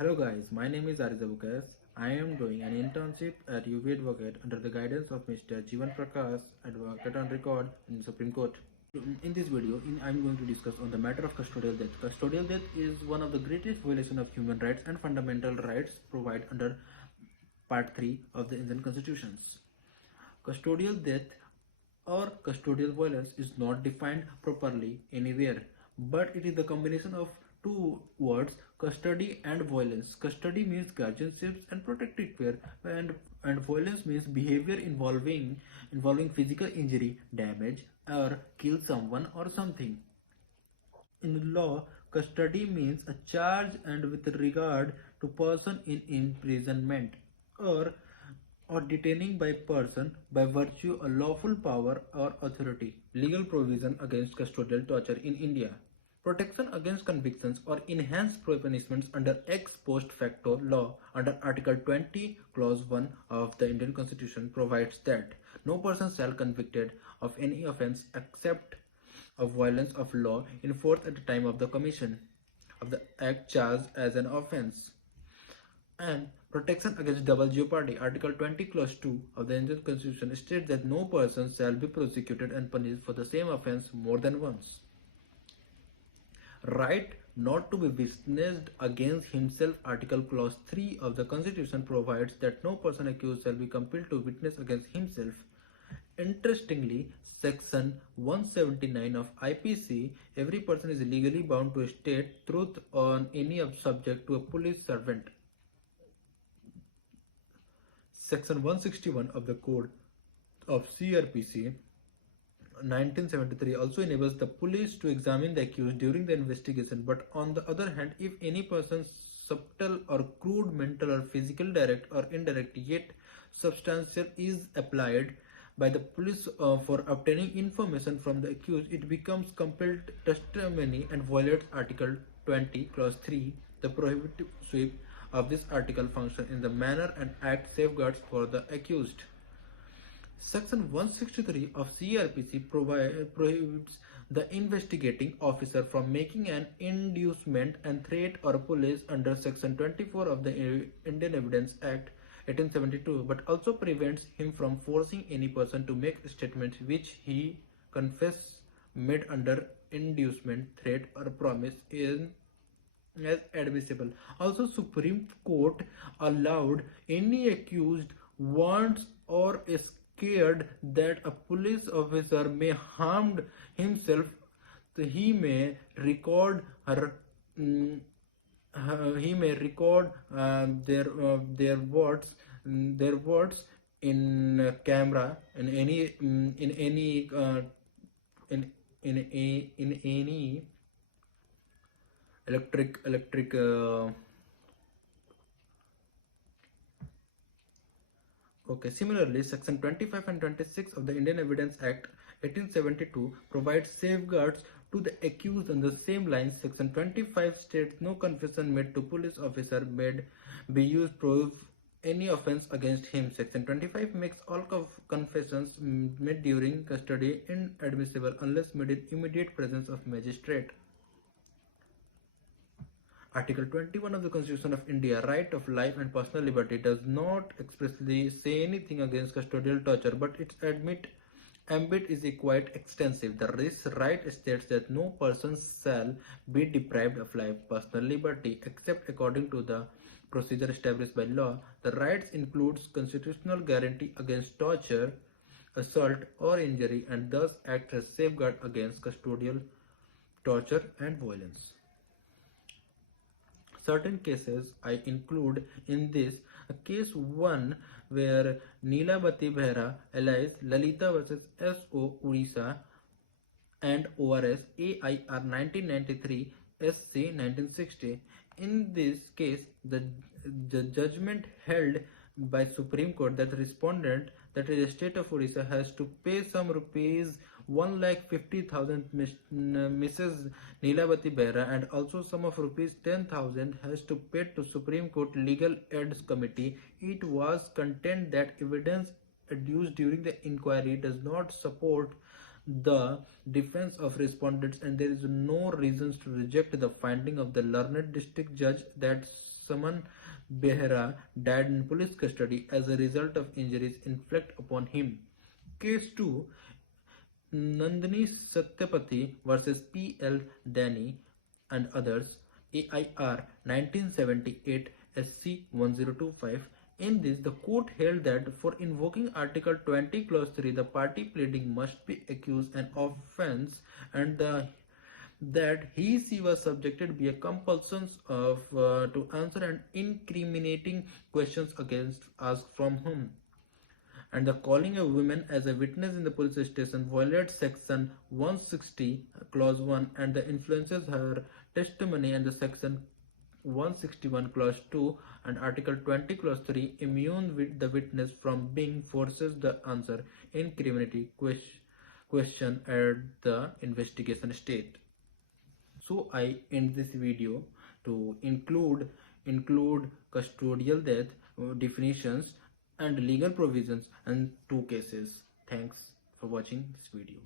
Hello guys, my name is Ariz Abu Qais. I am doing an internship at ubAdvocate under the guidance of Mr. Jeevan Prakash, advocate on record in Supreme Court. In this video, I'm going to discuss on the matter of custodial death. Custodial death is one of the greatest violations of human rights and fundamental rights provided under Part 3 of the Indian Constitutions. Custodial death or custodial violence is not defined properly anywhere, but it is the combination of two words, custody and violence. Custody means guardianship and protective care, and violence means behavior involving physical injury, damage, or kill someone or something. In law, custody means a charge and with regard to person in imprisonment or detaining by person by virtue of lawful power or authority. Legal provision against custodial torture in India. Protection against convictions or enhanced punishments under Ex-Post Facto Law under Article 20, Clause 1 of the Indian Constitution provides that no person shall convicted of any offence except of violence of law enforced at the time of the commission of the act charged as an offence. And protection against double jeopardy. Article 20, Clause 2 of the Indian Constitution states that no person shall be prosecuted and punished for the same offence more than once. Right not to be witnessed against himself. Article Clause 3 of the Constitution provides that no person accused shall be compelled to witness against himself. Interestingly, Section 179 of IPC, every person is legally bound to state truth on any subject to a police servant. Section 161 of the Code of CRPC 1973 also enables the police to examine the accused during the investigation, but on the other hand, if any person's subtle or crude mental or physical direct or indirect yet substantial is applied by the police for obtaining information from the accused, it becomes compelled testimony and violates Article 20, Clause 3. The prohibitive sweep of this article function in the manner and act safeguards for the accused. Section 163 of CRPC prohibits the investigating officer from making an inducement and threat or police under Section 24 of the Indian Evidence Act 1872, but also prevents him from forcing any person to make statements which he confesses made under inducement, threat, or promise as admissible. Also, Supreme Court allowed any accused wants or is scared that a police officer may harm himself, so he may record their words in camera in any electric Okay. Similarly, Section 25 and 26 of the Indian Evidence Act 1872 provides safeguards to the accused on the same lines. Section 25 states no confession made to police officer may be used to prove any offence against him. Section 25 makes all confessions made during custody inadmissible unless made in immediate presence of magistrate. Article 21 of the Constitution of India, right of life and personal liberty, does not expressly say anything against custodial torture, but its ambit is quite extensive. This right states that no person shall be deprived of life, personal liberty, except according to the procedure established by law. The rights includes constitutional guarantee against torture, assault, or injury, and thus act as safeguard against custodial torture and violence. Certain cases I include in this. Case 1 where Neelabati Behra alias Lalita vs. S.O. Odisha and ORS AIR 1993 SC 1960. In this case, the judgment held by Supreme Court that respondent, that is the state of Odisha, has to pay some rupees 1,50,000 Mrs. Neelabati Behra and also sum of rupees 10,000 has to pay to Supreme Court Legal Aids Committee. It was contended that evidence adduced during the inquiry does not support the defense of respondents, and there is no reasons to reject the finding of the learned district judge that Saman Behra died in police custody as a result of injuries inflicted upon him. Case 2, Nandini Satyapathy versus P.L. Dani and others, AIR 1978 SC 1025. In this, the court held that for invoking Article 20 Clause 3, the party pleading must be accused an offence and that he was subjected by a compulsion of to answer an incriminating questions against asked from him, and the calling a woman as a witness in the police station violates section 160 clause 1 and the influences her testimony, and the section 161 clause 2 and article 20 clause 3 immune with the witness from being forces the answer incriminating question at the investigation stage. So I end this video to include custodial death definitions and legal provisions and 2 cases. Thanks for watching this video.